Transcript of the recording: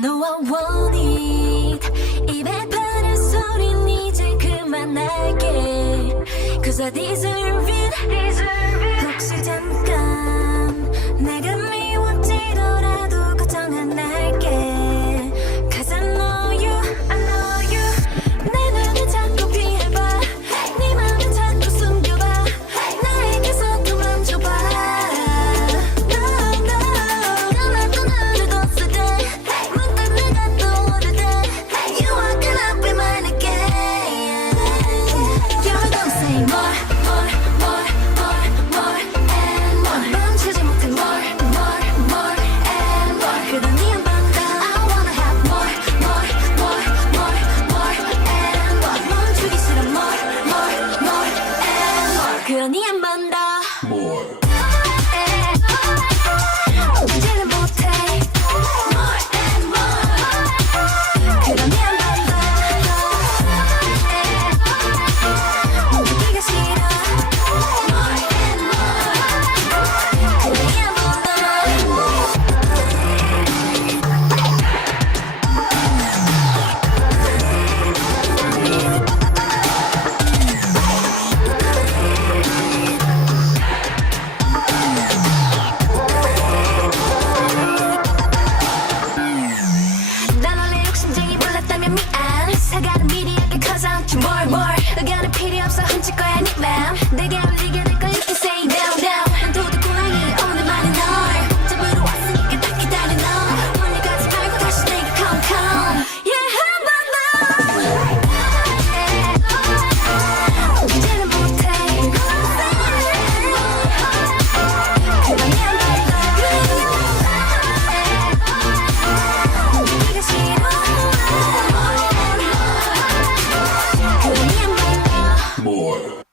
know I want it. 입에 바른 소린 이제 그만할게. Cause I deserve it. 혹시 잠깐 내가 미워지더라도 걱정 안 할게. Cause I know you. 내 눈을 자꾸 피해봐. 네 맘을 자꾸 숨겨봐. 나에게서 또 멈춰봐. 까맣던 하늘 걷을 때 문득 내가 떠오를 때 You walking up in my neck. You're gonna say more and more. 멈추지 못해 more and more. 그러니 한 번 더 I wanna have more and more. 멈추기 싫어 more and more. 그러니 한 번 더 멈추지는 못해 more and more. 그러니 한 번 더 멈추기가 싫어 more and more. 그러니 한 번 더 난 원래 욕심쟁이 몰랐다면 미안. 사과는 미리 할게 cause I want you more. 의견은 필요 없어 훔칠 거야 네 맘. 내게 울리게 될 걸 you can say no. 난 도둑고양이 오늘만은 널 잡으러 왔으니까 다 기다려 너. 오늘 가지 말고 다시 내게 come yeah 한 번 더 멈추지는 못해 그러니 한 번 더 멈추기가 싫어 그러니 한 번 더 More.